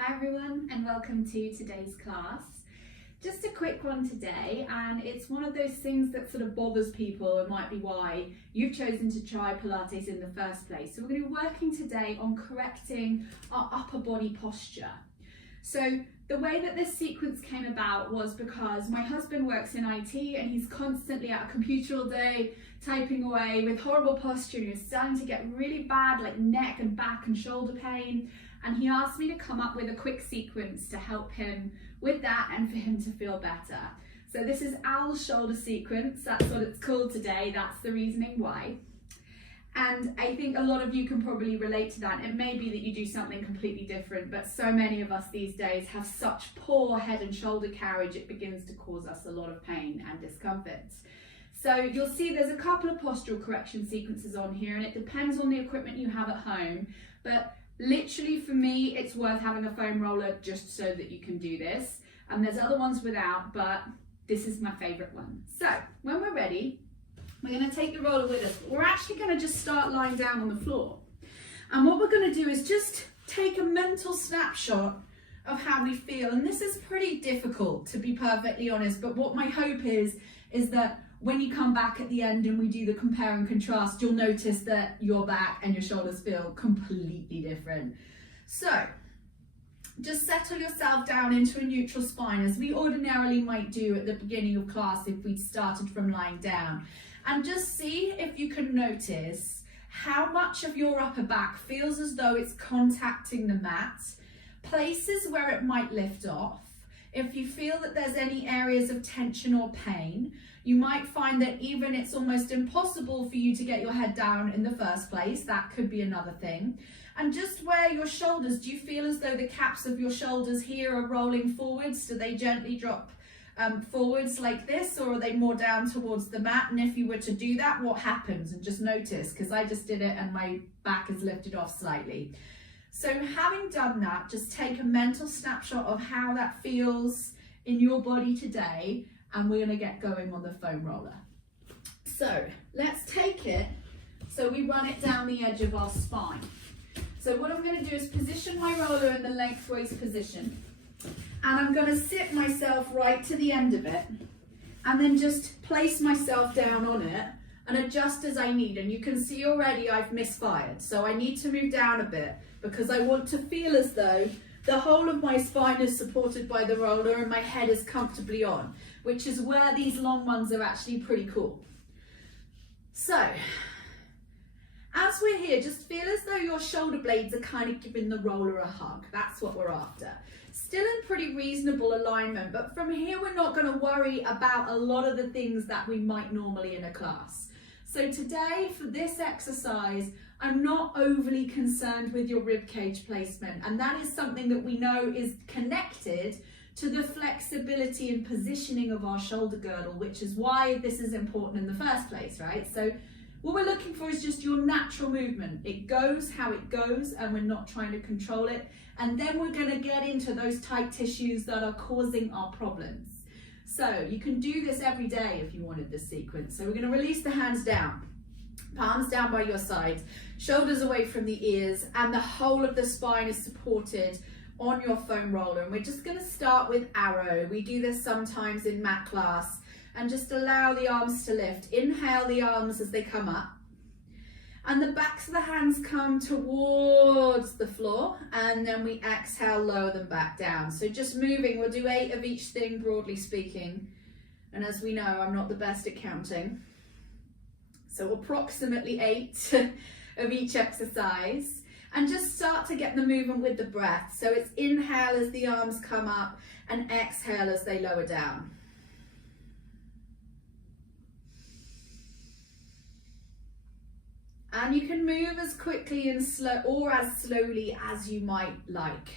Hi everyone and welcome to today's class. Just a quick one today, and it's one of those things that sort of bothers people and might be why you've chosen to try Pilates in the first place. So we're going to be working today on correcting our upper body posture. So the way that this sequence came about was because my husband works in IT and he's constantly at a computer all day typing away with horrible posture, and he was starting to get really bad like neck and back and shoulder pain. And he asked me to come up with a quick sequence to help him with that and for him to feel better. So this is Al's shoulder sequence. That's what it's called today. That's the reasoning why. And I think a lot of you can probably relate to that. It may be that you do something completely different, but so many of us these days have such poor head and shoulder carriage, it begins to cause us a lot of pain and discomfort. So you'll see there's a couple of postural correction sequences on here, and it depends on the equipment you have at home. But literally for me, it's worth having a foam roller just so that you can do this. And there's other ones without, but this is my favorite one. So when we're ready, we're going to take the roller with us. But we're actually going to just start lying down on the floor. And what we're going to do is just take a mental snapshot of how we feel. And this is pretty difficult, to be perfectly honest. But what my hope is that when you come back at the end and we do the compare and contrast, you'll notice that your back and your shoulders feel completely different. So just settle yourself down into a neutral spine, as we ordinarily might do at the beginning of class if we started from lying down. And just see if you can notice how much of your upper back feels as though it's contacting the mat, places where it might lift off. If you feel that there's any areas of tension or pain, you might find that even it's almost impossible for you to get your head down in the first place. That could be another thing. And just where your shoulders, do you feel as though the caps of your shoulders here are rolling forwards? Do they gently drop forwards like this, or are they more down towards the mat? And if you were to do that, what happens? And just notice, because I just did it and my back is lifted off slightly. So having done that, just take a mental snapshot of how that feels in your body today, and we're going to get going on the foam roller. So let's take it so we run it down the edge of our spine. So what I'm going to do is position my roller in the lengthways position, and I'm going to sit myself right to the end of it and then just place myself down on it and adjust as I need. And you can see already I've misfired, so I need to move down a bit because I want to feel as though the whole of my spine is supported by the roller and my head is comfortably on, which is where these long ones are actually pretty cool. So as we're here, just feel as though your shoulder blades are kind of giving the roller a hug. That's what we're after. Still in pretty reasonable alignment, but from here we're not going to worry about a lot of the things that we might normally in a class. So today, for this exercise, I'm not overly concerned with your rib cage placement, and that is something that we know is connected to the flexibility and positioning of our shoulder girdle, which is why this is important in the first place, right? So what we're looking for is just your natural movement. It goes how it goes, and we're not trying to control it. And then we're going to get into those tight tissues that are causing our problems. So you can do this every day if you wanted this sequence. So we're going to release the hands down, palms down by your sides, shoulders away from the ears, and the whole of the spine is supported on your foam roller. And we're just going to start with arrow. We do this sometimes in mat class. And just allow the arms to lift. Inhale the arms as they come up. And the backs of the hands come towards the floor. And then we exhale, lower them back down. So just moving, we'll do 8 of each thing, broadly speaking. And as we know, I'm not the best at counting. So approximately 8 of each exercise. And just start to get the movement with the breath. So it's inhale as the arms come up and exhale as they lower down. And you can move as quickly and slow or as slowly as you might like.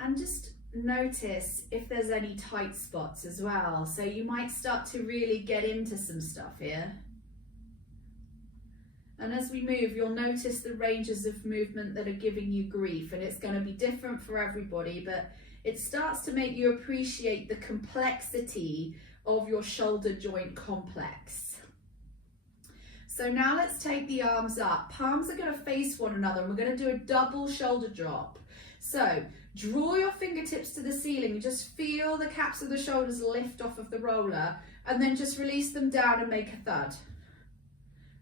And just notice if there's any tight spots as well. So you might start to really get into some stuff here. And as we move, you'll notice the ranges of movement that are giving you grief, and it's going to be different for everybody, but it starts to make you appreciate the complexity of your shoulder joint complex. So now let's take the arms up. Palms are going to face one another and we're going to do a double shoulder drop. So draw your fingertips to the ceiling and just feel the caps of the shoulders lift off of the roller, and then just release them down and make a thud.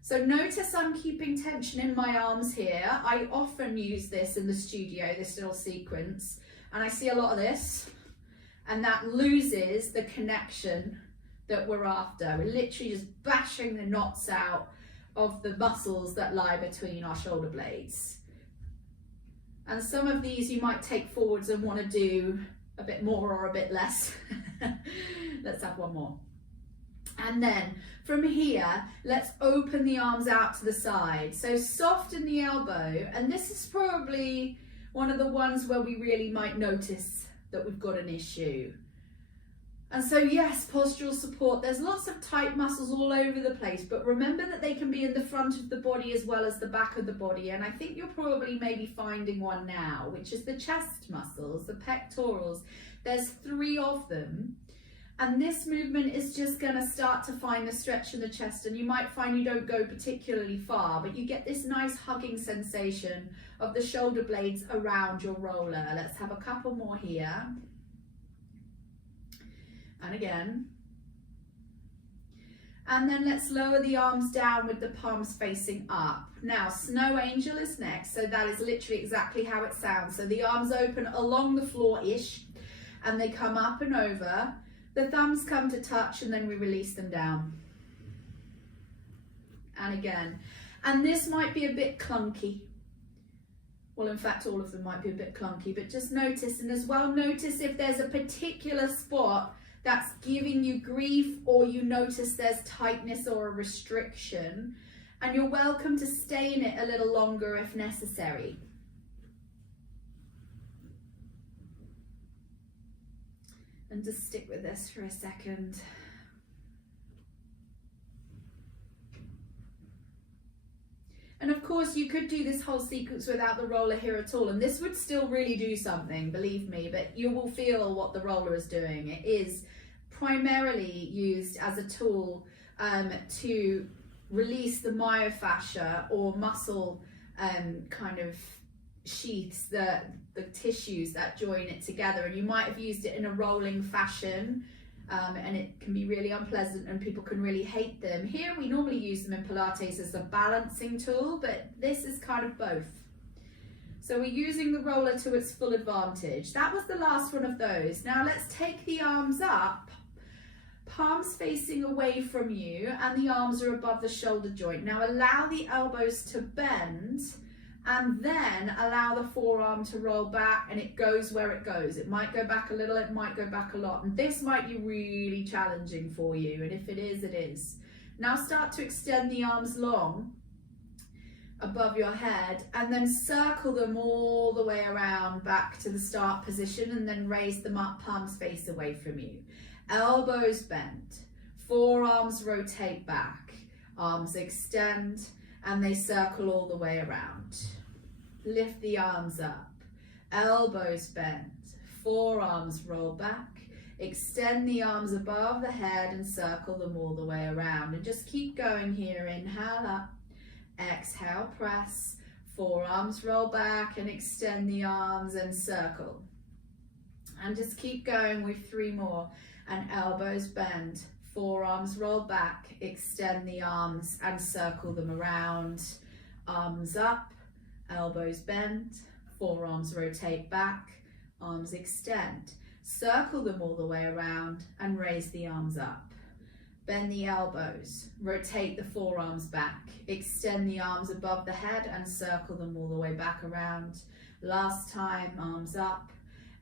So notice I'm keeping tension in my arms here. I often use this in the studio, this little sequence, and I see a lot of this, and that loses the connection that we're after. We're literally just bashing the knots out of the muscles that lie between our shoulder blades. And some of these you might take forwards and want to do a bit more or a bit less. Let's have one more. And then from here, let's open the arms out to the side. So soften the elbow, and this is probably one of the ones where we really might notice that we've got an issue. And so yes, postural support, there's lots of tight muscles all over the place, but remember that they can be in the front of the body as well as the back of the body. And I think you're probably maybe finding one now, which is the chest muscles, the pectorals. There's 3 of them. And this movement is just going to start to find the stretch in the chest, and you might find you don't go particularly far, but you get this nice hugging sensation of the shoulder blades around your roller. Let's have a couple more here. And again. And then let's lower the arms down with the palms facing up. Now, Snow Angel is next, so that is literally exactly how it sounds. So the arms open along the floor-ish, and they come up and over. The thumbs come to touch, and then we release them down. And again. And this might be a bit clunky. Well, in fact, all of them might be a bit clunky, but just notice, and as well notice if there's a particular spot that's giving you grief, or you notice there's tightness or a restriction, and you're welcome to stay in it a little longer if necessary. And just stick with this for a second. And of course you could do this whole sequence without the roller here at all, and this would still really do something, believe me, but you will feel what the roller is doing. It is primarily used as a tool to release the myofascia or muscle kind of sheaths, the tissues that join it together, and you might have used it in a rolling fashion, and it can be really unpleasant and people can really hate them. Here we normally use them in Pilates as a balancing tool, but this is kind of both. So we're using the roller to its full advantage. That was the last one of those. Now let's take the arms up, palms facing away from you, and the arms are above the shoulder joint. Now allow the elbows to bend, and then allow the forearm to roll back, and it goes where it goes. It might go back a little, it might go back a lot, and this might be really challenging for you, and if it is, it is. Now start to extend the arms long above your head, and then circle them all the way around back to the start position, and then raise them up, palms face away from you. Elbows bent, forearms rotate back, arms extend, and they circle all the way around. Lift the arms up, elbows bent, forearms roll back, extend the arms above the head and circle them all the way around. And just keep going here. Inhale up, exhale, press, forearms roll back and extend the arms and circle. And just keep going with 3 more. And elbows bend, forearms roll back, extend the arms and circle them around. Arms up, elbows bend, forearms rotate back, arms extend. Circle them all the way around and raise the arms up. Bend the elbows, rotate the forearms back, extend the arms above the head and circle them all the way back around. Last time, arms up,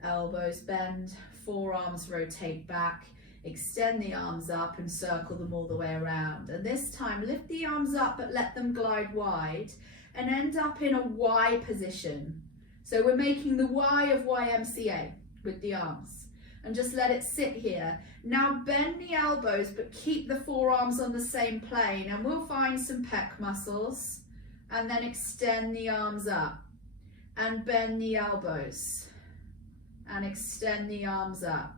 elbows bend, forearms rotate back, extend the arms up and circle them all the way around. And this time, lift the arms up but let them glide wide and end up in a Y position. So we're making the Y of YMCA with the arms. And just let it sit here. Now bend the elbows but keep the forearms on the same plane, and we'll find some pec muscles. And then extend the arms up and bend the elbows and extend the arms up.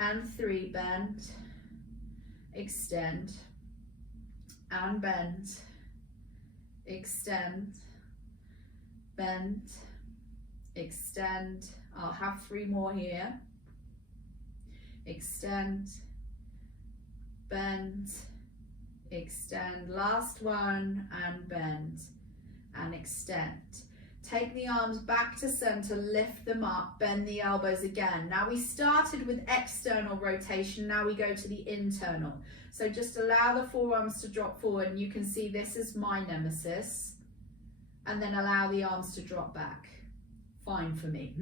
And 3, bend, extend and bend extend, bend, extend. I'll have 3 more here. Extend, bend, extend. Last one, and bend and extend. Take the arms back to center, lift them up, bend the elbows again. Now we started with external rotation, now we go to the internal. So just allow the forearms to drop forward, and you can see this is my nemesis. And then allow the arms to drop back. Fine for me.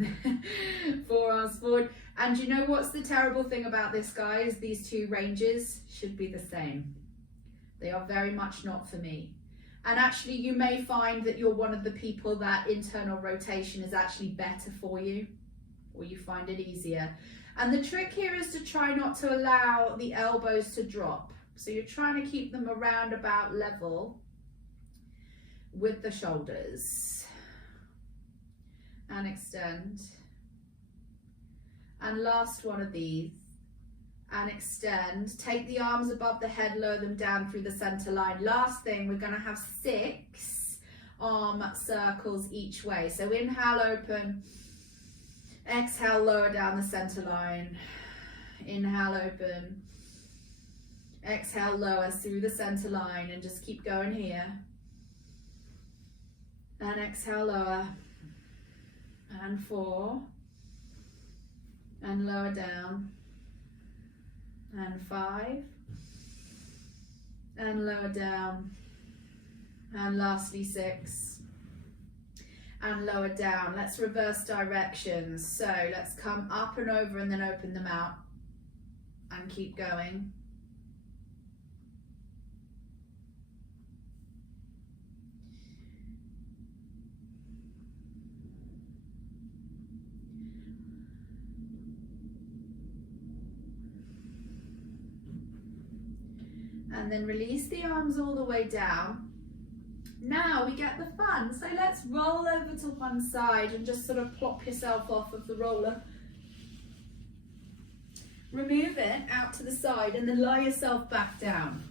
Forearms forward. And you know what's the terrible thing about this, guys? These 2 ranges should be the same. They are very much not for me. And actually you may find that you're one of the people that internal rotation is actually better for you, or you find it easier. And the trick here is to try not to allow the elbows to drop. So you're trying to keep them around about level with the shoulders. And extend. And last one of these. And extend. Take the arms above the head, lower them down through the center line. Last thing, we're going to have 6 arm circles each way. So inhale, open. Exhale, lower down the center line. Inhale, open. Exhale, lower through the center line, and just keep going here. And exhale, lower. And 4. And lower down. And 5, and lower down, and lastly 6, and lower down. Let's reverse directions. So let's come up and over and then open them out and keep going. And then release the arms all the way down. Now we get the fun. So let's roll over to one side and just sort of plop yourself off of the roller. Remove it out to the side and then lie yourself back down.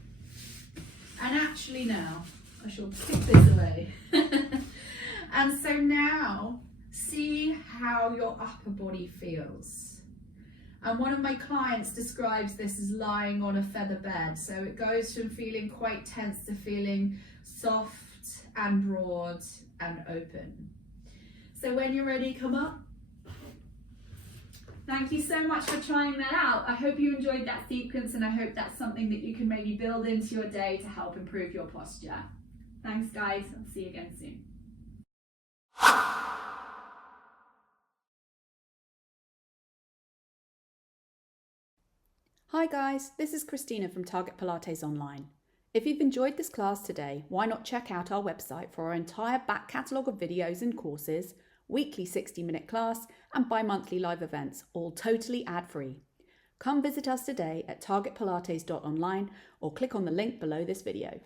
And actually now, I shall pick this away. And so now, see how your upper body feels. And one of my clients describes this as lying on a feather bed. So it goes from feeling quite tense to feeling soft and broad and open. So when you're ready, come up. Thank you so much for trying that out. I hope you enjoyed that sequence, and I hope that's something that you can maybe build into your day to help improve your posture. Thanks, guys. I'll see you again soon. Hi guys, this is Christina from Target Pilates Online. If you've enjoyed this class today, why not check out our website for our entire back catalogue of videos and courses, weekly 60-minute class and bi-monthly live events, all totally ad-free. Come visit us today at targetpilates.online or click on the link below this video.